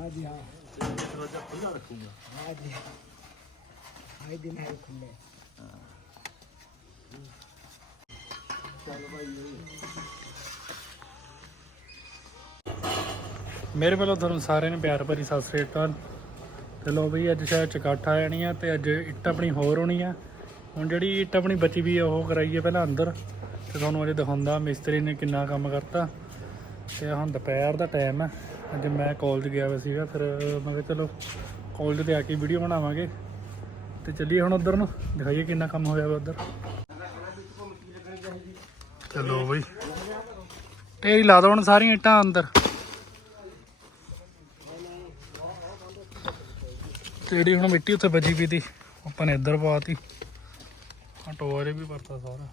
हाँ जी हाँ ਤੇ ਦਰਵਾਜ਼ਾ ਖੁੱਲਾ ਰੱਖੂੰਗਾ हाँ जी हाँ दिन है खुले ਮੇਰੇ ਵੱਲੋਂ ਤੁਹਾਨੂੰ ਸਾਰਿਆਂ ਨੂੰ ਪਿਆਰ ਭਰੀ ਸਤਿ ਸ੍ਰੀ ਅਕਾਲ ਤੇ ਲੋ ਬਈ ਅੱਜ ਸ਼ਾਇਦ ਚਕਾਠ ਆ ਜਾਣੀ ਆ ਤੇ ਅੱਜ ਇੱਟ ਆਪਣੀ ਹੋਰ ਹੋਣੀ ਆ ਹੁਣ ਜਿਹੜੀ ਇੱਟ ਆਪਣੀ ਬਚੀ ਵੀ ਆ ਉਹ ਕਰਾਈਏ ਪਹਿਲਾਂ ਅੰਦਰ ਤੇ ਤੁਹਾਨੂੰ ਅੱਜ ਦਿਖਾਉਂਦਾ ਮਿਸਤਰੀ ਨੇ ਕਿੰਨਾ ਕੰਮ ਕਰਤਾ ਤੇ ਹੁਣ ਦੁਪਹਿਰ ਦਾ ਟਾਈਮ ਆ ਅੱਜ ਮੈਂ ਕਾਲਜ ਗਿਆ ਹੋਇਆ ਸੀਗਾ, ਫਿਰ ਮੈਂ ਕਿਹਾ ਚਲੋ ਕਾਲਜ ਤੇ ਆ ਕੇ ਵੀਡੀਓ ਬਣਾਵਾਂਗੇ ਤੇ ਚੱਲੀਏ ਹੁਣ ਉਧਰ ਨੂੰ, ਦਿਖਾਈਏ ਕਿੰਨਾ ਕੰਮ ਹੋਇਆ ਵਾ ਉਧਰ। ਚਲੋ ਬਈ। ਢੇਰੀ ਲਾ ਦੋ ਹੁਣ ਸਾਰੀਆਂ ਇੱਟਾਂ ਅੰਦਰ। ਜਿਹੜੀ ਹੁਣ ਮਿੱਟੀ ਉੱਥੇ ਬਚੀ ਪਈ ਤੀ ਆਪਾਂ ਨੇ ਇੱਧਰ ਪਾਤੀ। ਆ ਟੋਰੇ ਵੀ ਪਰਤਾ ਸਾਰਾ।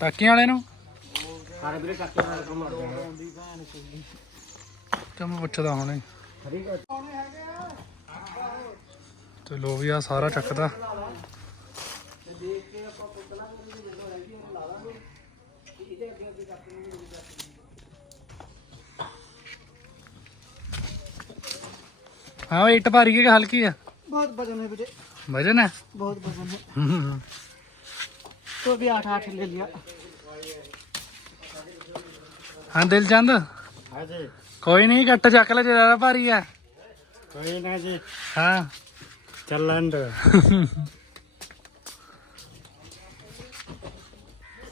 ਟਾਕੀਆਂ ਵਾਲੇ ਨੂੰ? ਸਾਰੇ ਵੀਰੇ ਟਾਕੀਆਂ ਵਾਲੇ ਤੋਂ ਮਾਰ ਦੇ ਕੰਮ ਪੁੱਛਦਾ ਹੁਣੇ। ਤੇ ਲੋ ਵੀ ਆ ਸਾਰਾ ਚੱਕਦਾ। ਹਾਂ ਇੱਟ ਭਾਰੀ ਹੈ ਕਿ ਹਲਕੀ ਆ ਬਹੁਤ ਵਜਨ ਹੈ ਵੀਰੇ। वजन है बहुत वजन है तो भी आठ आठ ले लिया हाँ दिल चंद हाँ जी कोई नहीं कट्ट चक ले ज्यादा भारी है कोई ना जी हाँ चल दो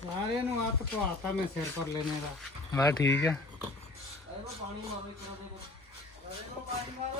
सारे नु आप तो आता मैं सिर पर लेने का वाह ठीक है पानी मारो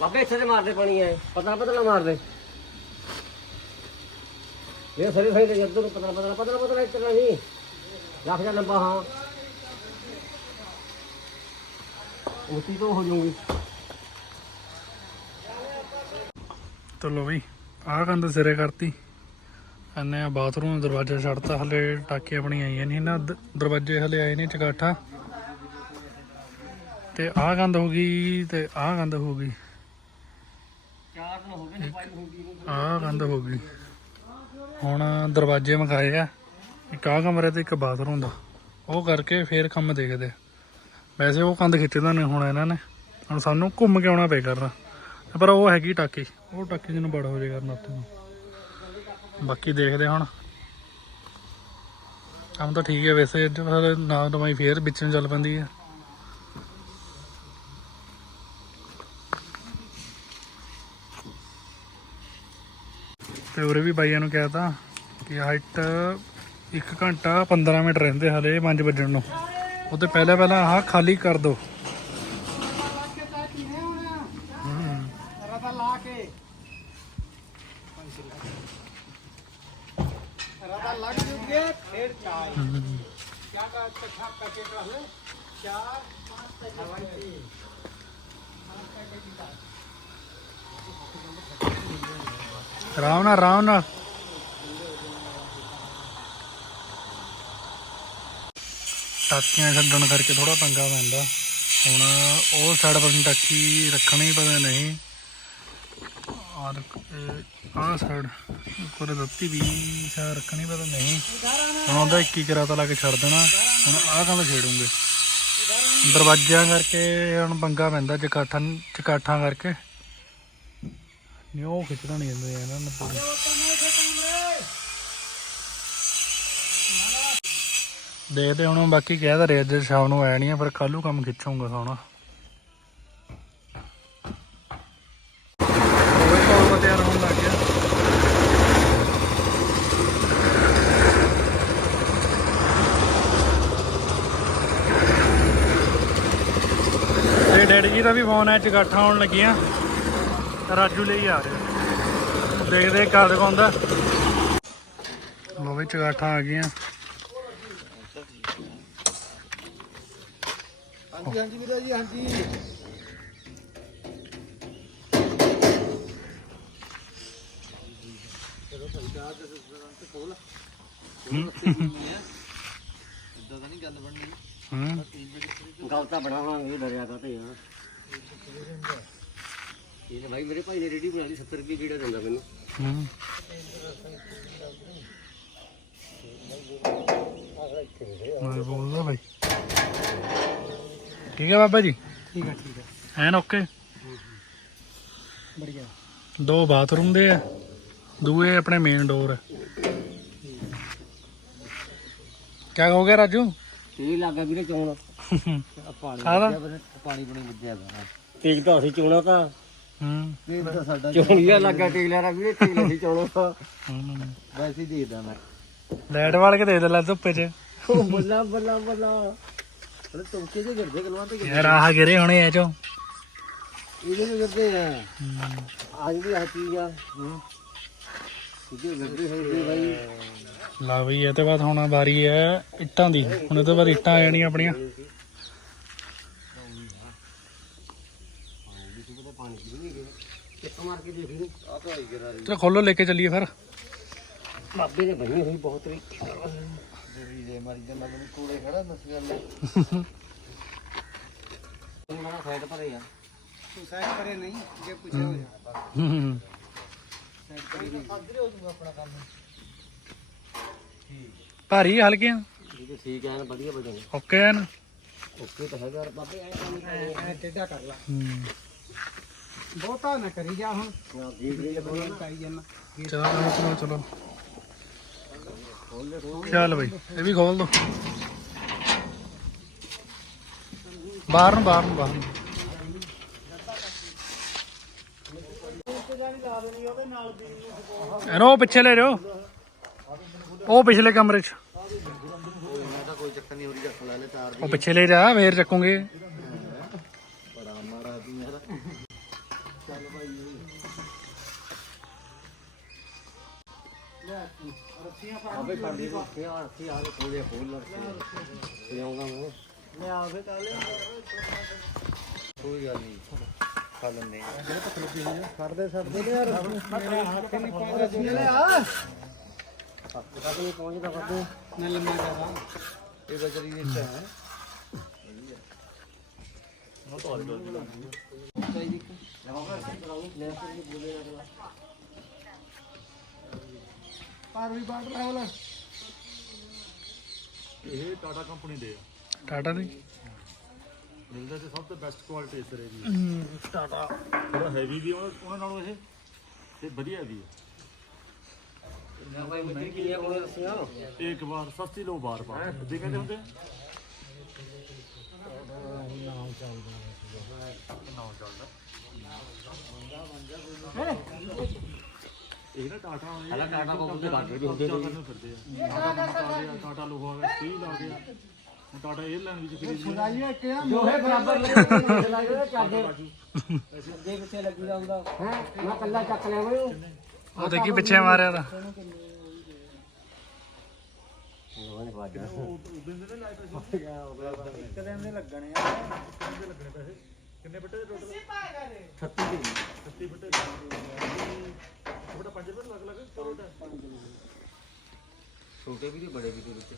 ਬਾਬੇ ਇੱਥੇ ਤੇ ਮਾਰਦੇ ਪਾਣੀ ਐ, ਪਤਲਾ ਪਤਲਾ ਮਾਰਦੇ। ਇਹ ਸਰੀ ਸਰੀ ਤੇ ਜਦੋਂ ਨੂੰ ਪਤਲਾ ਪਤਲਾ ਪਤਲਾ ਪਤਲਾ ਇੱਥੇ ਨਹੀਂ ਲੱਖ ਦਾ ਲੰਬਾ ਹਾਂ। ਉਤੀ ਤੋਂ ਹੋ ਜਾਊਗੀ। ਚਲੋ ਵੀ ਆਹ ਕੰਧ ਸਿਰੇ ਕਰਤੀ। ਇਹਨੇ ਆ ਬਾਥਰੂਮ ਦਾ ਦਰਵਾਜ਼ਾ ਛੱਡਤਾ, ਹਲੇ ਟਾਕੇ ਆਪਣੀ ਆਈਆਂ ਨਹੀਂ ਨਾ ਦਰਵਾਜ਼ੇ ਹਲੇ ਆਏ ਨੇ ਚਗਾਠਾ। ਤੇ ਆਹ ਕੰਧ ਹੋ ਗਈ, ਤੇ ਆਹ ਕੰਧ ਹੋ ਗਈ। ਚਾਰ ਦਿਨ ਹੋ ਗਏ ਨੇ ਹੁੰਦੀ ਨੂੰ ਆਹ ਕੰਧ ਹੋ ਗਈ। ਹੁਣ ਦਰਵਾਜ਼ੇ ਮਖਾਏ ਆ। ਇੱਕ ਆਹ ਕਮਰੇ ਤੇ ਇੱਕ ਬਾਥਰੂਮ ਦਾ। ਉਹ ਕਰਕੇ ਫੇਰ ਕੰਮ ਦੇਖਦੇ ਆ। ਵੈਸੇ ਉਹ ਕੰਧ ਖਿੱਚਦਾ ਨਹੀਂ ਹੁਣ ਇਹਨਾਂ ਨੇ। ਹੁਣ ਸਾਨੂੰ ਘੁੰਮ ਕੇ ਆਉਣਾ ਪਏ ਕਰਨਾ। ਪਰ ਉਹ ਹੈਗੀ ਟਾਕੀ। ਉਹ ਟਾਕੀ ਜਿਹਨੂੰ ਬੜਾ ਹੋ ਜਾਏ ਕਰਨਾ ਉੱਥੇ ਬਾਕੀ ਦੇਖਦੇ ਹੁਣ। ਕੰਮ ਤਾਂ ਠੀਕ ਹੈ ਵੈਸੇ। ਨਾ ਦਵਾਈ ਫੇਰ ਵਿੱਚ ਨੂੰ ਚੱਲ ਪੈਂਦੀ ਹੈ ਤੇ ਉਰੇ ਵੀ ਬਾਈਆਂ ਨੂੰ ਕਹਿਤਾ ਕਿ ਹਾਈਟ 1 ਘੰਟਾ 15 ਮਿੰਟ ਰਹਿੰਦੇ ਹਲੇ 5 ਵਜਣ ਨੂੰ। ਉਹ ਤੇ ਪਹਿਲਾਂ ਪਹਿਲਾਂ ਆਹ ਖਾਲੀ ਕਰ ਦੋ। ਨਾਲ ਆਰਾਮ ਨਾਲ। ਟਾਕੀਆਂ ਛੱਡਣ ਕਰਕੇ ਥੋੜਾ ਪੰਗਾ ਪੈਂਦਾ। ਹੁਣ ਉਹ ਸਾਈਡ ਪਰ ਟਾਕੀ ਰੱਖਣੀ ਪਤਾ ਨਹੀਂ। ਔਰ ਆਹ ਸਾਈਡ ਕੋਰੇ ਦਿੱਤੀ ਵੀ ਸਾਈਡ ਰੱਖਣੀ ਪਤਾ ਨਹੀਂ। ਹੁਣ ਉਹਦਾ ਇੱਕ ਹੀ ਕਰਾਤਾ ਲਾ ਕੇ ਛੱਡ ਦੇਣਾ। ਹੁਣ ਆਹ ਕੰਮ ਛੇੜੂਗੇ? ਦਰਵਾਜ਼ਿਆਂ ਕਰਕੇ ਹੁਣ ਪੰਗਾ ਪੈਂਦਾ ਚਕਾਠਾਂ ਚਕਾਠਾਂ ਕਰਕੇ। ਨਹੀਂ ਉਹ ਖਿੱਚਦਾ ਨਹੀਂ ਜਾਂਦੇ ਇਹਨਾਂ ਨੇ ਪੂਰੀ ਦੇਖਦੇ ਹੁਣ ਬਾਕੀ ਕਹਿ ਤਾਂ ਰਿਹਾ ਅੱਜ ਸ਼ਾਮ ਨੂੰ ਆਇਆ ਨਹੀਂ ਪਰ ਕੱਲੂ ਕੰਮ ਖਿੱਚੂਗਾ ਸੋਣਾ ਉਹ ਕੋਲ ਤਿਆਰ ਹੋਣ ਲੱਗ ਗਿਆ? ਤੇ ਡੈਡੀ ਜੀ ਦਾ ਵੀ ਫੋਨ ਹੈ ਚਗਾਠਾਂ ਆਉਣ ਲੱਗੀਆਂ। ਰਾਜੂ ਲਈ ਆ ਰਿਹਾ। ਦੇਖਦੇ ਕਦ ਪਾਉਂਦਾ ਲੋ ਵੀ ਚਗਾਠਾਂ ਆ ਗਈਆਂ। ਹਾਂਜੀ ਹਾਂਜੀ ਵੀਰੇ ਜੀ ਹਾਂਜੀ। ਹੂੰ। ਗੱਲ ਤਾਂ ਬਣਾਵਾਂਗੇ ਦਰਿਆ ਦਾ ਤੇ ਯਾਰ ਇਹਨੇ ਭਾਈ ਮੇਰੇ ਭਾਈ ਨੇ ਰੇਡੀ ਬਣਾ ਲਈ 70 ਰੁਪਏ ਕਿਹੜਾ ਦਿੰਦਾ ਮੈਨੂੰ? ਹੂੰ। ਮੈਂ ਬੋਲਦਾ ਭਾਈ ਠੀਕ ਹੈ ਬਾਬਾ ਜੀ? ਠੀਕ ਹੈ ਠੀਕ ਹੈ। ਐਨ ਓਕੇ? ਬੜੀਆ। ਦੋ ਬਾਥਰੂਮ ਦੇ ਆ ਦੂਏ ਆਪਣੇ ਮੇਨ ਡੋਰ ਕਿਆ ਹੋ ਗਿਆ ਰਾਜੂ? ਇਹ ਲੱਗਾ ਵੀਰੇ ਚੋਣ। ਪਾਣੀ ਪਾਣੀ ਬਣੀ ਵੱਜਿਆ ਦਾ ਤੇਜ ਤਾਂ ਅਸੀਂ ਚੋਣਾ ਤਾਂ ਹੂੰ। ਇਹ ਤਾਂ ਸਾਡਾ ਚੋਣੀਆ ਲੱਗਾ ਤੇਲ ਵਾਲਾ ਵੀਰੇ ਤੇਲ ਅਸੀਂ ਚੋਣਾ। ਹੂੰ। ਵੈਸੇ ਹੀ ਦੇਦਾ ਮੈਂ। ਲਾਈਟ ਵਾਲ ਕੇ ਦੇ ਦੇ ਲੈ ਧੁੱਪੇ ਚ। ਉਹ ਬੱਲਾ ਬੱਲਾ ਬੱਲਾ। ਅਰੇ ਤੁਮਕੇ ਜੇ ਗਿਰਦੇ ਗਲਵਾਂ ਤੇ ਯਾਰ ਆਹ ਗਿਰੇ ਹੋਣੇ ਐ ਚੋਂ। ਇਹਦੇ ਜੋ ਗਿਰਦੇ ਆ। ਹੂੰ। ਅੱਜ ਵੀ ਆ ਚੀਜ਼ ਆ ਹੂੰ। ਇਹਦੇ ਗਿਰਦੇ ਹੋਏ ਭਾਈ ਲਾ ਬਈ ਇਹ ਤੇ ਬਾਅਦ ਹੁਣ ਵਾਰੀ ਹੈ ਇੱਟਾਂ ਦੀ। ਹੁਣ ਇਹ ਤੋਂ ਬਾਅਦ ਇੱਟਾਂ ਆ ਜਾਣੀਆਂ ਆਪਣੀਆਂ ਪਾਣੀ ਪੀ ਨਹੀਂ ਗਏ ਇੱਕ ਮਾਰ ਕੇ ਦੇਖ ਲਈ ਆ ਤਾਂ ਆਈ ਗਿਰਾ ਰਹੀ ਚਲੋ ਖੋਲੋ ਲੈ ਕੇ ਚੱਲੀਏ ਫਿਰ ਬਾਬੇ ਨੇ ਬਣੀ ਹੋਈ ਬਹੁਤ ਵੀ ਜਿਹੜੀ ਦੇ ਮਰੀ ਜਾਂਦਾ ਮੈਨੂੰ ਕੋਲੇ ਖੜਾ ਨਸ ਗੱਲ ਉਹਨਾਂ ਫਾਇਦਾ ਭਰੇ ਆ ਤੂੰ ਸਾਈਡ ਕਰੇ ਨਹੀਂ ਜੇ ਪੁੱਛਿਆ ਹੋ ਜਾਣਾ ਹੂੰ। ਸਾਈਡ ਕਰੀ ਨਹੀਂ ਅੱਧਰੇ ਹੋ ਜੂਗਾ ਆਪਣਾ ਕੰਮ ਭਾਰੀ ਹਲਕੀਆਂ ਇਹ ਠੀਕ ਹੈ ਵਧੀਆ ਵਜਨ ਓਕੇ ਐਨ ਓਕੇ ਤਾਂ ਹੈਗਾ ਯਾਰ ਬਾਬੇ ਐ ਕੰਮ ਐ ਟੇਢਾ ਕਰ ਲਾ ਹੂੰ। ਬਹੁਤਾ ਨਾ ਕਰੀ ਜਾ ਹੁਣ। ਨਾ ਦੇਖ ਚਲੋ ਚਲੋ ਚਲੋ ਚਲੋ। ਚੱਲ ਬਈ, ਇਹ ਵੀ ਖੋਲ ਦੋ। ਬਾਹਰ ਨੂੰ ਬਾਹਰ ਨੂੰ ਬਾਹਰ ਨੂੰ। ਇਹਨੂੰ ਉਹ ਪਿੱਛੇ ਲੈ ਜਾਓ। ਉਹ ਪਿਛਲੇ ਕਮਰੇ 'ਚ। ਚਾਰ ਉਹ ਪਿੱਛੇ ਲੈ ਰਿਹਾ ਫੇਰ ਚੱਕੂਗੇ। ਅਬੇ ਪਰਦੇ ਨੂੰ ਕਿਹਾ ਅਸੀਂ ਆਲੇ ਕੋਲੇ ਖੋਲ ਲੱਗ ਲਿਆਉਂਗਾ ਮੈਂ। ਮੈਂ ਆਵੇ ਕਾਲੇ ਕੋਈ ਗੱਲ ਨਹੀਂ ਖਾ ਲੈਂਦੇ ਕਰਦੇ ਛੱਡਦੇ ਨੇ ਯਾਰ ਮੇਰੇ ਹੱਥ ਨਹੀਂ ਪਾਉਂਦਾ ਜਿੰਨੇ ਆ ਤੱਕ ਨਹੀਂ ਪਹੁੰਚਦਾ ਬੱਬੂ ਮੈਂ ਲੰਮਾ ਕਰਾਂ ਇਹ ਬਚਰੀ ਦੀ ਇੱਛਾ ਹੈ ਪਰ ਵੀ ਬਾਟ ਲੈਵਲ ਇਹ ਟਾਟਾ ਕੰਪਨੀ ਦੇ ਆ। ਟਾਟਾ ਦੀ? ਮਿਲਦਾ ਤੇ ਸਭ ਤੋਂ ਬੈਸਟ ਕੁਆਲਿਟੀ ਇਸ ਤਰ੍ਹਾਂ ਦੀ ਟਾਟਾ। ਥੋੜਾ ਹੈਵੀ ਵੀ ਆ ਉਹਨਾਂ ਉਹਨਾਂ ਨਾਲੋਂ ਇਹ ਤੇ ਵਧੀਆ ਵੀ ਆ। ਹੈ ਇੱਕ ਵਾਰ ਸਸਤੀ ਲੋ ਬਾਰ ਬਾਰ ਦੇ ਕਹਿੰਦੇ ਹੁੰਦੇ ਆ। ਇਹ ਨਾ ਟਾਟਾ ਵਾਲੇ ਹਲਾ ਟਾਟਾ ਕੋਲ ਤੇ ਘੱਟ ਵੀ ਹੁੰਦੇ ਨੇ ਆ। ਟਾਟਾ ਆ ਗਿਆ ਟਾਟਾ ਲੋਹਾ ਆ ਗਿਆ ਸਟੀਲ ਆ। ਗਿਆ ਹੁਣ ਟਾਟਾ 에ਅਰਲਾਈਨ ਵਿੱਚ ਖਰੀਦੀ ਸੁਣਾਈਏ ਕਿ ਜੋ ਹੈ ਬਰਾਬਰ ਲੱਗੇ ਲੱਗੇ ਚਾਦੇ ਅੱਗੇ ਪਿੱਛੇ ਲੱਗੀ ਜਾਂਦਾ ਹੈ? ਮੈਂ ਕੱਲਾ ਚੱਕ ਲਿਆ ਓਏ ਉਹ। ਦੇਖੀ ਪਿੱਛੇ ਮਾਰਿਆ ਤਾਂ। ਉਹਨੇ ਵਾਜਾ ਇੱਕ ਦਿਨ ਦੇ ਲੱਗਣੇ ਆ। ਕਿੰਨੇ ਬੱਟੇ ਦੇ ਟੋਟਲ 36 ਦੀ। 36 ਬੱਟੇ ਬੜਾ 5 ਰੁਪਏ ਲੱਗ ਲੱਗ ਟੋਟਲ ਛੋਟੇ ਵੀ ਤੇ ਬੜੇ ਵੀ ਤੇ ਵਿੱਚ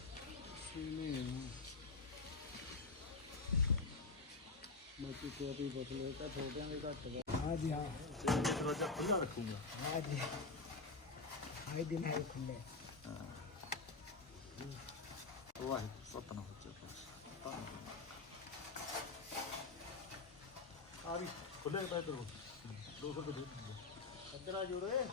ਬਾਕੀ ਕੋਈ ਵੀ ਬਦਲੇ ਤਾਂ ਛੋਟਿਆਂ ਦੇ ਘੱਟ ਹਾਂ ਜੀ ਹਾਂ ਦਰਵਾਜ਼ਾ ਖੁੱਲਾ ਰੱਖੂੰਗਾ ਹਾਂ ਜੀ ਆਏ ਦਿਨ ਹੈ ਖੁੱਲੇ ਵਾਹ ਸਤਨਾਮ ਸੱਚਾ ਆ ਵੀ ਖੁੱਲੇ ਪੈ ਕਰੋ 200 ਰੁਪਏ ਦੇ ਦਿੰਦੇ ਇੱਧਰ ਆ ਜੋੜੇ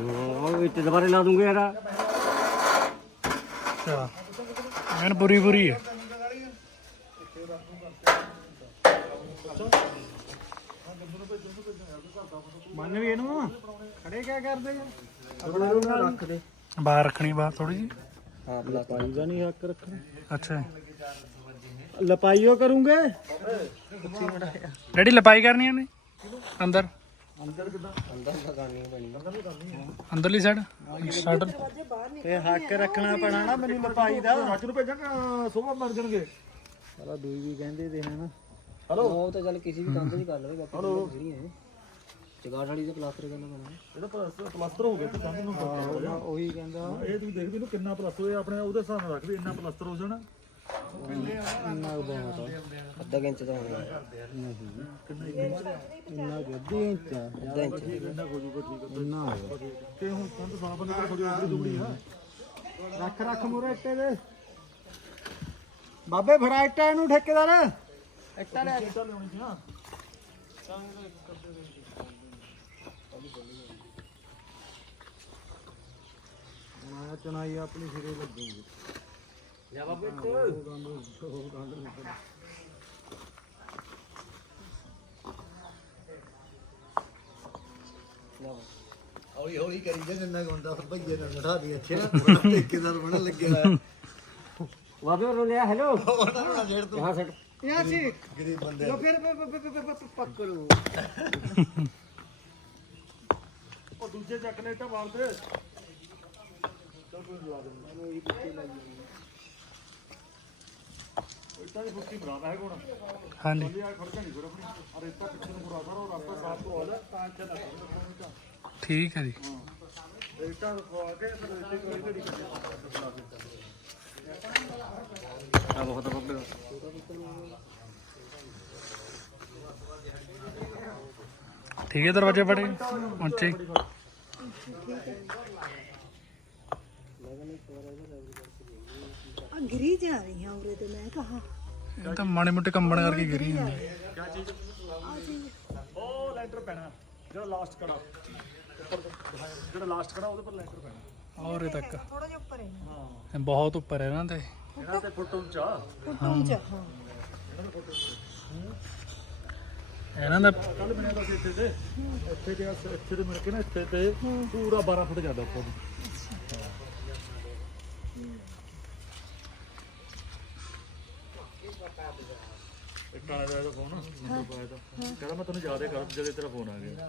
ਉਹ ਇੱਥੇ ਦੁਬਾਰੇ ਲਾ ਦੂੰਗੇ ਯਾਰ। ਅੱਛਾ ਐਨ ਪੂਰੀ ਪੂਰੀ ਹੈ। ਮੰਨ ਵੀ ਇਹਨੂੰ? ਖੜੇ ਕਿਆ ਕਰਦੇ ਆ ਆਪਣਾ ਨੂੰ ਰੱਖ ਦੇ। ਬਾਹਰ ਰੱਖਣੀ ਬਾਹਰ ਥੋੜੀ ਜੀ ਹਾਂ ਬਲਾ ਪਾਈ ਦਾ ਨਹੀਂ ਹੱਕ ਰੱਖਣਾ। ਅੱਛਾ ਲਪਾਈਓ ਕਰੂੰਗੇ? ਡੈਡੀ ਲਪਾਈ ਕਰਨੀ ਆ ਨੇ ਅੰਦਰ। ਅੰਦਰ ਲਗਾਣੀ ਪੈਣੀ ਅੰਦਰਲੀ ਸਾਈਡ ਸਾਈਡ ਤੇ ਹੱਕ ਰੱਖਣਾ ਪੈਣਾ ਨਾ ਮੈਨੂੰ ਲਪਾਈ ਦਾ। ਅੱਜ ਨੂੰ ਭੇਜਾਂਗਾ ਸੋਭਾ ਮਰ ਜਾਣਗੇ? ਸਾਲਾ ਦੂਈ ਵੀ ਕਹਿੰਦੇ ਦੇ ਨਾ। ਹਲੋ ਉਹ ਤਾਂ ਚੱਲ ਕਿਸੇ ਵੀ ਕੰਧ ਦੀ ਕਰ ਲਵੇ ਬਾਕੀ ਜਿਹੜੀ ਹੈ ਚਗਾੜ ਵਾਲੀ ਦੇ ਪਲਾਸਟਰ ਕਰਨਾ ਪੈਣਾ ਇਹਦਾ ਪਲਸ- ਪਲਸਤਰ ਹੋ ਗਿਆ ਤੇ ਕੰਧ ਨੂੰ ਹਾਂ ਉਹੀ ਕਹਿੰਦਾ। ਇਹ ਤੁਸੀਂ ਦੇਖਦੇ ਇਹਨੂੰ ਕਿੰਨਾ ਪਲਸਤਰ ਹੋਇਆ ਆਪਣੇ ਉਹਦੇ ਹਿਸਾਬ ਨਾਲ ਰੱਖ ਵੀ ਇੰਨਾ ਪਲਸਤਰ ਹੋ ਜਾਣਾ। ਇੰਨਾ ਕੁ ਬਹੁਤ ਆ। ਅੱਧਾ ਕੁ ਇੰਚ ਦਾ ਹੋਣਾ। ਇੰਨਾ ਕੁ ਅੱਧੀ ਇੰਚ ਆ। ਅੱਧਾ ਇੰਚ ਇੰਨਾ ਹੋ ਜਾਊਗਾ ਠੀਕ ਹੈ ਇੰਨਾ ਹੋਇਆ ਤੇ ਹੁਣ ਕੰਧ ਸਾਫ਼ ਬੰਦ ਕਰ ਥੋੜੀ ਉਪਰੀ ਦੁਬੜੀ ਆ। ਰੱਖ ਰੱਖ ਮੂਰੇ ਇੱਟੇ ਦੇ। ਬਾਬੇ ਫੜਾ ਇੱਟਾ ਇਹਨੂੰ ਠੇਕੇਦਾਰ। ਇੱਟਾ ਲੈ ਇੱਟਾਂ ਲਿਆਉਣੀ ਸੀ ਨਾ। ਮੈਂ ਚਣਾਈ ਆਪਣੀ ਸਿਰੇ ਲੱਗੂਗੀ। ਜਾ ਬਾਬੇ ਹੌਲੀ ਹੌਲੀ ਕਰੀ ਜੇ ਜਿੰਨਾ ਕੁ ਹੁੰਦਾ ਫਿਰ ਭਈਏ ਨਾਲ ਨਠਾ ਦੀ ਅੱਛਾ ਠੇਕੇਦਾਰ ਬਣਨ ਲੱਗਿਆ ਬਾਬੇ ਉਹ ਲਿਆ ਹੈਲੋ ਉਹਨਾਂ ਨੂੰ ਜੇੜ ਤੋਂ। ਯਹਾਂ ਸੈਟ। ਯਾ ਸੀ ਗਰੀਬ ਬੰਦੇ ਲੋ ਫਿਰ ਪਕੜੋ ਉਹ ਦੂਜੇ ਚੱਕ ਤੇ ਬਣਾ ਹੈ ਕੋਣ ਹਾਂਜੀ। ਲਿਆ ਖੜਕਾ ਨਹੀਂ ਫਿਰ ਆਪਣੀ ਅਰੇ ਇੱਟਾਂ ਪਿੱਛੇ ਨੂੰ ਬੁਰਾ ਕਰੋ ਰਸਤਾ ਸਾਫ਼ ਕਰਵਾ ਲੈ ਤਾਂ ਇੱਥੇ ਨਾ ਕਰੋ ਠੀਕ ਹੈ ਜੀ। ਇੱਟਾਂ ਖਵਾ ਕੇ ਫਿਰ ਇੱਥੇ ਕੋਈ ਘੜੀ ਆ ਬਹੁਤ ਬਾਬੇ ਠੀਕ ਹੈ ਦਰਵਾਜ਼ੇ ਬੜੇ ਉੱਚੇ ਆ ਗਿਰੀ ਜਾ ਰਹੀ ਹਾਂ ਉਰੇ ਤੇ ਮੈਂ ਕਹਾ। ਇਹ ਤਾਂ ਮਾੜੇ ਮੋਟੇ ਕੰਬਣ ਕਰਕੇ ਗਿਰੀ ਜਾਂਦੀ ਉਹ ਲੈਂਟਰ ਪੈਣਾ। ਜਿਹੜਾ ਲਾਸਟ ਕੜਾ ਉੱਪਰ ਜਿਹੜਾ ਲਾਸਟ ਕੜਾ ਉਹਦੇ ਪਰ ਲੈਂਟਰ ਪੈਣਾ। ਔਰ ਇਹ ਤੱਕ। ਥੋੜਾ ਜਿਹਾ ਉੱਪਰ ਹੈ। ਇਹ ਬਹੁਤ ਉੱਪਰ ਹੈ ਨਾ ਤੇ। ਇਹਨਾਂ ਤੇ ਫੁੱਟ ਉੱਚਾ ਫੁੱਟੂ ਚ ਹਾਂ। ਇਹਨਾਂ ਦਾ ਕੱਲ ਬਣਿਆ ਤਾਂ ਸੀ ਇੱਥੇ ਤੇ। ਇੱਥੇ ਤੇ ਆਹ ਇੱਥੇ ਤੇ ਮਿਲ ਕੇ ਨਾ ਇੱਥੇ ਤੇ ਪੂਰਾ 12 ਫੁੱਟ ਜਾਂਦਾ ਉੱਪਰ। ਨੂੰ ਇੱਕ ਆਇਆ ਦਾ ਫੋਨ ਮੈਨੂੰ ਪਾਇਆ ਤਾਂ। ਕਹਿੰਦਾ ਮੈਂ ਤੈਨੂੰ ਯਾਦ ਹੀ ਕਰ ਜਦੋਂ ਤੇਰਾ ਫੋਨ ਆ ਗਿਆ।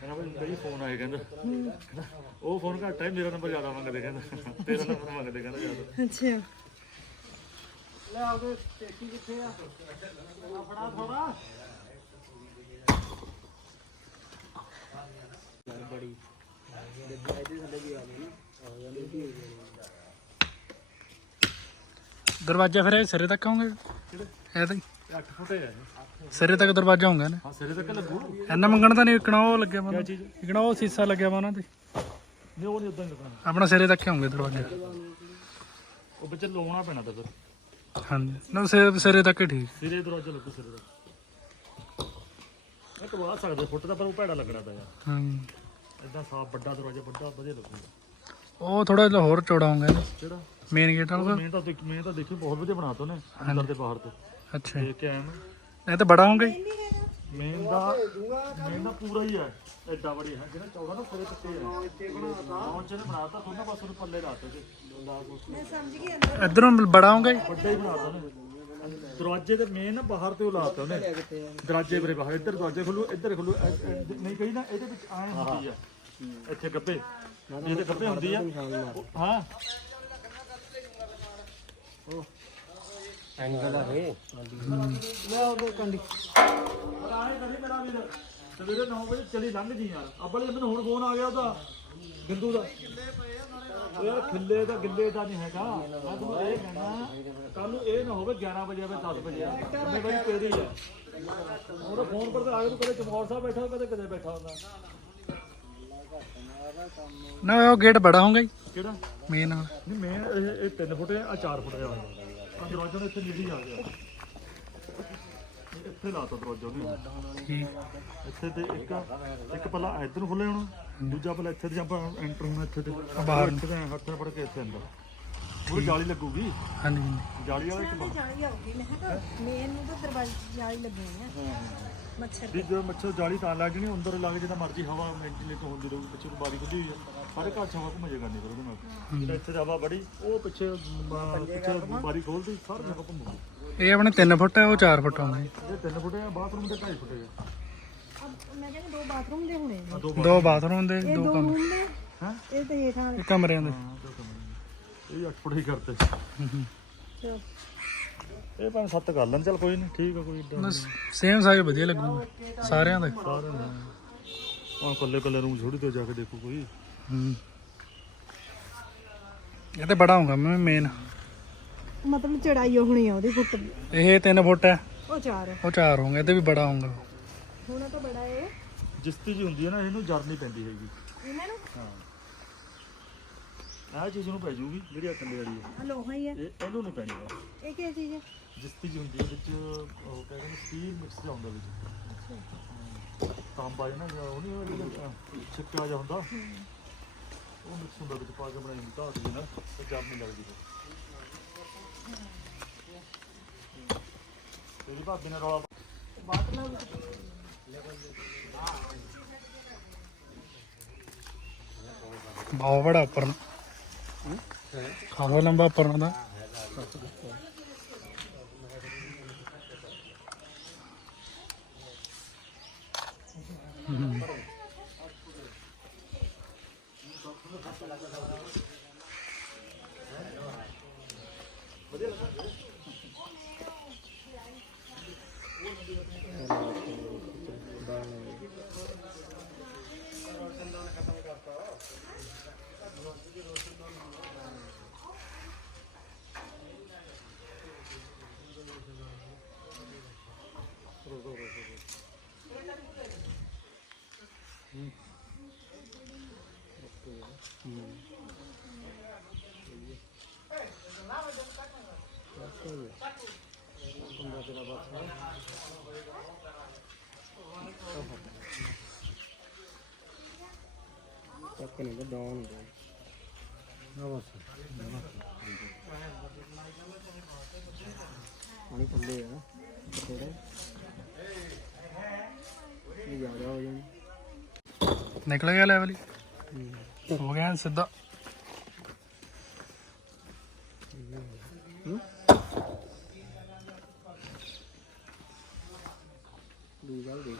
ਕਹਿੰਦਾ ਬਈ ਬਈ ਫੋਨ ਆਇਆ ਕਹਿੰਦਾ। ਕਹਿੰਦਾ, ਉਹ ਫੋਨ ਘੱਟ ਹੈ ਮੇਰਾ ਨੰਬਰ ਜ਼ਿਆਦਾ ਮੰਗਦੇ ਕਹਿੰਦਾ। ਤੇਰਾ ਨੰਬਰ ਮੰਗਦੇ ਕਹਿੰਦਾ ਜ਼ਿਆਦਾ। ਅੱਛਾ। ਲੈ ਆਵੇ ਟੇਕੀ ਕਿੱਥੇ ਆ? ਆਪਣਾ ਥੋੜਾ ਦਰਵਾਜ਼ਾ ਫਿਰ ਇਹ ਸਿਰੇ ਤੱਕ ਆਉਂਗੇ? ਇਹ ਤਾਂ ਹੀ। 8 ਫੁੱਟ ਹੈ ਇਹ। ਸਿਰੇ ਤੱਕ ਦਰਵਾਜ਼ਾ ਹੋਊਗਾ ਨਾ? ਹਾਂ ਸਿਰੇ ਤੱਕ ਲੱਗੂ। ਇੰਨਾ ਮੰਗਣ ਤਾਂ ਨਹੀਂ ਇਕਣਾ ਉਹ ਲੱਗਿਆ ਵਾ? ਇਕਣਾ ਉਹ ਸੀਸਾ ਲੱਗਿਆ ਵਾ ਉਹਨਾਂ ਤੇ। ਨਹੀਂ ਉਹ ਨਹੀਂ ਉਦਾਂ ਲੱਗਣਾ। ਆਪਣਾ ਸਿਰੇ ਤੱਕ ਹੋਊਗਾ ਦਰਵਾਜ਼ਾ। ਉਹ ਵਿੱਚ ਲਾਉਣਾ ਪੈਣਾ ਤਾਂ ਫਿਰ। ਹਾਂਜੀ। ਨਾ ਸਿਰੇ ਸਿਰੇ ਤੱਕ ਹੀ ਠੀਕ। ਸਿਰੇ ਦਰਵਾਜ਼ਾ ਲੱਗੂ ਸਿਰੇ ਦਾ ਇਹ ਟਵਾ ਸਕਦੇ ਫੁੱਟ ਦਾ ਪਰ ਉਹ ਭੈੜਾ ਲੱਗਣਾ ਤਾਂ ਯਾਰ। ਹਾਂ ਇਦਾਂ ਸਾਫ਼ ਵੱਡਾ ਦਰਵਾਜ਼ਾ ਵੱਡਾ ਵਧੀਆ ਲੱਗੂਗਾ ਉਹ ਥੋੜਾ ਜਿਹਾ ਹੋਰ ਚੌੜਾ ਹੋਊਗਾ ਨਾ। ਕਿਹੜਾ? ਮੇਨ ਗੇਟ ਵਾਲਾ। ਮੈਂ ਤਾਂ ਦੇਖ- ਮੈਂ ਤਾਂ ਦੇਖੀ ਬਹੁਤ ਵਧੀਆ ਬਣਾਤਾ ਉਹਨੇ ਅੰਦਰ ਤੇ ਬਾਹਰ ਤੇ। ਅੱਛਾ ਦੇਖ ਕੇ ਆਇਆ ਮੈਂ ਇਹ ਤਾਂ ਬੜਾ ਹੋਊਗਾ ਜੀ। ਮੇਨ ਦਾ ਮੇਨ ਦਾ ਪੂਰਾ ਹੀ ਹੈ। ਐਡਾ ਬੜੀ ਹੈ। ਜਿਹੜਾ ਚੌੜਾ ਨਾ ਸਿਰੇ ਤੱਕ ਹੈ। ਇੱਥੇ ਬਣਾਤਾ ਨੇ ਬਣਾਤਾ ਦੋਨਾਂ ਪਾਸੇ ਨੂੰ ਪੱਲੇ ਲਾਤੇ ਤੇ। ਮੈਂ ਸਮਝ ਗਈ ਅੰਦਰ ਇਧਰੋਂ ਬੜਾ ਹੋਊਗਾ ਜੀ। ਵੱਡਾ ਹੀ ਬਣਾਤਾ ਉਹਨੇ। ਦਰਵਾਜ਼ੇ ਤੇ ਮੇਨ ਨਾ ਬਾਹਰ ਤੇ ਉਹ ਲਾਤਾ ਉਹਨੇ। ਦਰਵਾਜ਼ੇ ਬਰੇ ਬਾਹਰ। ਇੱਧਰ ਦਰਵਾਜ਼ੇ ਖੋਲੂ ਇੱਧਰ ਖੋਲੂ। ਨਹੀਂ ਕਹੀ ਨਾ ਇਹਦੇ ਵਿੱਚ ਆਏ ਹੁੰਦੀ ਆ ਇੱਥੇ ਗੱਬੇ। ਇਹਦੇ ਗੱਬੇ ਹੁੰਦੀ ਆ। ਉਹ- ਹਾਂ। ਐਂਗਲ ਆ ਇਹ ਲੈ ਆਵੇ ਕੰਡੀ ਪਰ ਆਏ ਕਰੀ ਮੇਰਾ ਵੀਰ ਸਵੇਰੇ 9 ਵਜੇ ਚਲੀ ਲੰਘ ਜੀ ਯਾਰ ਅੱਬਲ ਮੈਨੂੰ ਹੁਣ ਫੋਨ ਆ ਗਿਆ ਉਹਦਾ ਬਿੰਦੂ ਦਾ ਉਹ ਯਾਰ ਖਿੱਲੇ ਦਾ ਗਿੱਲੇ ਦਾ ਨਹੀਂ ਹੈਗਾ ਮੈਂ ਤੁਹਾਨੂੰ ਇਹ ਕਹਿਣਾ ਕੱਲ ਨੂੰ ਇਹ ਨਾ ਹੋਵੇ 11 ਵਜੇ ਆਵੇ 10 ਵਜੇ ਆਵੇ ਕਿੰਨੇ ਵਜੇ ਤੇਰੀ ਹੈ ਉਹਦਾ ਫੋਨ ਪਰ ਤਾਂ ਆ ਕੇ ਤੂੰ ਕਦੇ ਚਮੌਰ ਸਾਹਿਬ ਬੈਠਾ ਕਦੇ ਕਦੇ ਬੈਠਾ ਹੁੰਦਾ ਨਾ ਉਹ ਗੇਟ ਬੜਾ ਹੋਊਗਾ ਜੀ। ਕਿਹੜਾ? ਮੇਨ ਨਹੀਂ ਮੈਂ ਇਹ ਇਹ 3 ਫੁੱਟ ਆ 4 ਫੁੱਟ ਆ ਆ ਦਰਵਾਜ਼ਾ ਨੇ ਇੱਥੇ ਨੀਲੀ ਆ ਗਿਆ। ਇਹ ਇੱਥੇ ਲਾਤਾ ਦਰਵਾਜ਼ਾ ਉਹਨੇ। ਇੱਥੇ ਤੇ ਇੱਕ ਇੱਕ ਪੱਲਾ ਇੱਧਰ ਨੂੰ ਖੁੱਲੇ ਹੋਣਾ ਦੂਜਾ ਪੱਲਾ ਇੱਥੇ ਤੇ ਆਪਾਂ ਐਂਟਰ ਹੋਣਾ ਇੱਥੇ ਤੇ। ਬਾਹਰ ਇੱਥੇ ਤੇ ਹੱਥ ਨਾਲ ਫੜ ਕੇ ਇੱਥੇ ਅੰਦਰ। ਉਹ ਜਾਲੀ ਲੱਗੂਗੀ? ਹਾਂਜੀ। ਜਾਲੀ ਵਾਲਾ ਇੱਕ ਤੇ ਜਾਲੀ ਆਉਗੀ ਮੈਂ ਕਿਹਾ ਮੇਨ ਨੂੰ ਤਾਂ ਦਰਵਾਜ਼ੇ ਜਾਲੀ ਲੱਗੀ ਹੋਈ ਆ ਮੱਛਰ ਵੀ ਜਦੋਂ ਮੱਛਰ ਜਾਲੀ ਤਾਂ ਲੱਗ ਜਣੀ ਅੰਦਰ ਲੱਗ ਜਿੱਦਾਂ ਮਰਜ਼ੀ ਹਵਾ ਵੈਂਟੀਲੇਟ ਹੁੰਦੀ ਰਹੂਗੀ ਪਿੱਛੇ ਨੂੰ ਬਾਰੀ ਖੁੱਲੀ ਹੋਈ ਹੈ ਸਾਰੇ ਘਰ ਹਵਾ ਘੁੰਮ ਜੇ ਕਰਨੀ ਫਿਰ ਉਹਦੇ ਨਾਲ। ਜਿਹੜਾ ਇੱਥੇ ਹਵਾ ਬੜੀ ਉਹ ਪਿੱਛੇ ਅਮ, ਪਿੱਛੇ ਬਾਰੀ ਖੋਲਦੀ ਸਾਰੀ ਜਗ੍ਹਾ ਘੁੰਮੂਗੀ ਇਹ ਆਪਣੇ 3 ਫੁੱਟ ਹੈ ਉਹ 4 ਫੁੱਟ ਹੋਣੇ। ਇਹ 3 ਫੁੱਟ ਹੈ ਬਾਥਰੂਮ ਦੇ 2.5 ਫੁੱਟ ਹੈ। ਅਬ ਮੈਂ ਕਹਿੰਦੀ ਦੋ ਬਾਥਰੂਮ ਦੇ ਹੋਣੇ ਨੇ। ਆ ਦੋ ਦੋ ਬਾਥਰੂਮ। ਦੇ ਇਹ ਦੋ ਦੋ ਕਮਰੇ। ਰੂਮ ਨੇ ਹੈਂ? ਇਹ ਤੇ ਹੇਠਾਂ ਵਾਲੇ। ਇਹ ਕਮਰਿਆਂ ਦੇ। ਇਹ 8 ਫੁੱਟ ਹੀ ਕਰਤੇ ਚਲੋ। ਇਹ ਭਾਵੇਂ ਸੱਤ ਕਰ ਲੈਣ ਚੱਲ ਕੋਈ ਨਹੀਂ ਠੀਕ ਆ ਕੋਈ ਏਡਾ ਬਸ ਸੇਮ ਸਾਈਜ਼ ਵਧੀਆ ਲੱਗੂਗਾ ਸਾਰਿਆਂ ਦੇ। ਸਾਰੇ ਨੇ ਆ ਕੱਲੇ ਕੱਲੇ ਰੂਮ ਛੋੜੀ ਤੇ ਜਾ ਕੇ ਦੇਖੋ ਕੋਈ। ਹੂੰ। ਇਹ ਤੇ ਬੜਾ ਹੋਊਗਾ ਮੈਂ ਮੇਨ ਮਤਲਬ ਚੜਾਈ ਹੋਣੀ ਆ ਉਹਦੀ ਫੁੱਟ ਇਹ 3 ਫੁੱਟ ਹੈ। ਉਹ ਚਾਰ। ਉਹ 4 ਹੋਣਗੇ ਇਹ ਤੇ ਵੀ ਬੜਾ ਹੋਊਗਾ। ਹੋਣਾ ਤਾਂ ਬੜਾ ਏ। ਜਿਸਤੀ ਜੀ ਹੁੰਦੀ ਹੈ ਨਾ ਇਹਨੂੰ ਜਰ ਨਹੀਂ ਪੈਂਦੀ ਹੈਗੀ। ਇਹਨਾਂ ਨੂੰ ਆਹ ਚੀਜ਼ ਨੂੰ ਪੈ ਜੂਗੀ ਜਿਹੜੀ ਆ ਥੱਲੇ ਵਾਲੀ ਹੈ। ਆ ਲੋਹਾ ਹੀ ਹੈ ਇਹ ਇਹਨੂੰ ਨਹੀਂ ਪੈਣੀ ਵਾ। ਇਹ ਕੀ ਚੀਜ਼ ਹੈ ਜਿਸਤੀ ਜੀ ਹੁੰਦੀ ਹੈ ਵਿੱਚ ਉਹ ਕਹਿੰਦੇ ਸਟੀਲ ਮਿਕਸ ਜਿਹਾ ਹੁੰਦਾ ਵਿੱਚ। ਤਾਂਬਾ ਜਿਹਾ ਨਾ ਜਿਹੜਾ ਉਹ ਨਹੀਂ ਜਿਹੜਾ ਛਿੱਕਾ ਜਿਹਾ ਹੁੰਦਾ। ਉਹ ਮਿਕਸ ਹੁੰਦਾ ਵਿੱਚ ਪਾ ਕੇ ਬਣਾਈ ਹੁੰਦੀ ਧਾਤ ਜੀ ਨਾਲ ਤੇ ਜਰ ਨਹੀਂ ਲੱਗਦੀ ਫਿਰ। ਤੇਰੀ ਭਾਬੀ ਨੇ ਰੌਲਾ ਬਹੁਤ ਬੜਾ ਉੱਪਰ ਨੂੰ ਖਾਸਾ ਲੰਬਾ ਉੱਪਰ ਨੂੰ ਦਾ ਚੱਕ ਨਹੀਂ ਡਾਊਨ ਪਾਣੀ ਥੱਲੇ ਆ ਥੋੜਾ ਇਹ ਜ਼ਿਆਦਾ ਹੋ ਜਾਣੀ ਨਿਕਲ ਗਿਆ ਲੈਵਲ ਹੀ ਹੋ ਗਿਆ ਸਿੱਧਾ ਦੂਜੀ ਗੱਲ ਦੇ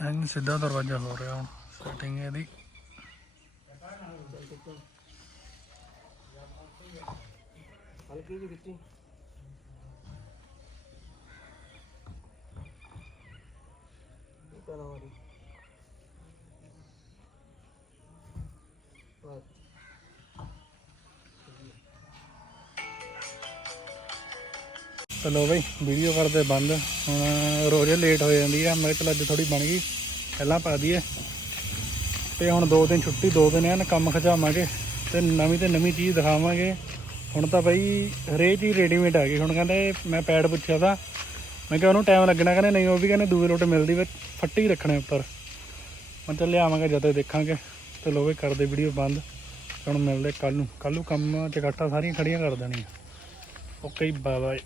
ਐਨ ਸਿੱਧਾ ਦਰਵਾਜ਼ਾ ਹੋ ਰਿਹਾ ਹੁਣ ਸੈਟਿੰਗ ਇਹਦੀ ਹਲਕੀ ਜਿਹੀ ਖਿੱਚੀ। ਕਰਾ ਵਾਲੀ ਬਸ। ਚਲੋ ਬਈ, ਵੀਡੀਓ ਕਰਦੇ ਬੰਦ। ਹੁਣ ਰੋਜ਼ ਲੇਟ ਹੋ ਜਾਂਦੀ ਆ, ਮੇਰੇ ਕਿਹਾ ਅੱਜ ਥੋੜੀ ਬਣ ਗਈ। ਪਹਿਲਾਂ ਪਾ ਦਈਏ। ਤੇ ਹੁਣ ਦੋ ਦਿਨ ਛੁੱਟੀ, ਦੋ ਦਿਨ ਐਨ ਕੰਮ ਖਚਾਵਾਂਗੇ ਤੇ ਨਵੀਂ ਤੇ ਨਵੀਂ ਚੀਜ਼ ਦਿਖਾਵਾਂਗੇ। ਹੁਣ ਤਾਂ ਬਈ ਹਰੇਕ ਚੀਜ਼ ਰੈਡੀਮੇਡ ਆ ਗਈ। ਹੁਣ ਕਹਿੰਦੇ ਮੈਂ ਪੈਡ ਪੁੱਛਿਆ ਤਾਂ, ਮੈਂ ਕਿਹਾ ਉਹਨੂੰ ਟਾਈਮ ਲੱਗਣਾ, ਕਹਿੰਦੇ ਨਹੀਂ, ਉਹ ਵੀ ਕਹਿੰਦੇ ਦੂਏ ਲੋਟ ਮਿਲਦੀ ਵੇ, ਫੱਟੀ ਰੱਖਣੇ ਉੱਪਰ। ਮੈਂ ਚੱਲ ਲਿਆਵਾਂਗੇ, ਜਦੋਂ ਦੇਖਾਂਗੇ। ਚਲੋ ਬਈ, ਕਰਦੇ ਵੀਡੀਓ ਬੰਦ। ਹੁਣ ਮਿਲਦੇ ਕੱਲ ਨੂੰ। ਕੱਲ ਨੂੰ ਕੰਮ ਚਕਾਟਾ ਸਾਰੀਆਂ ਖੜੀਆਂ ਕਰ ਦੇਣੀਆਂ। Okay bye bye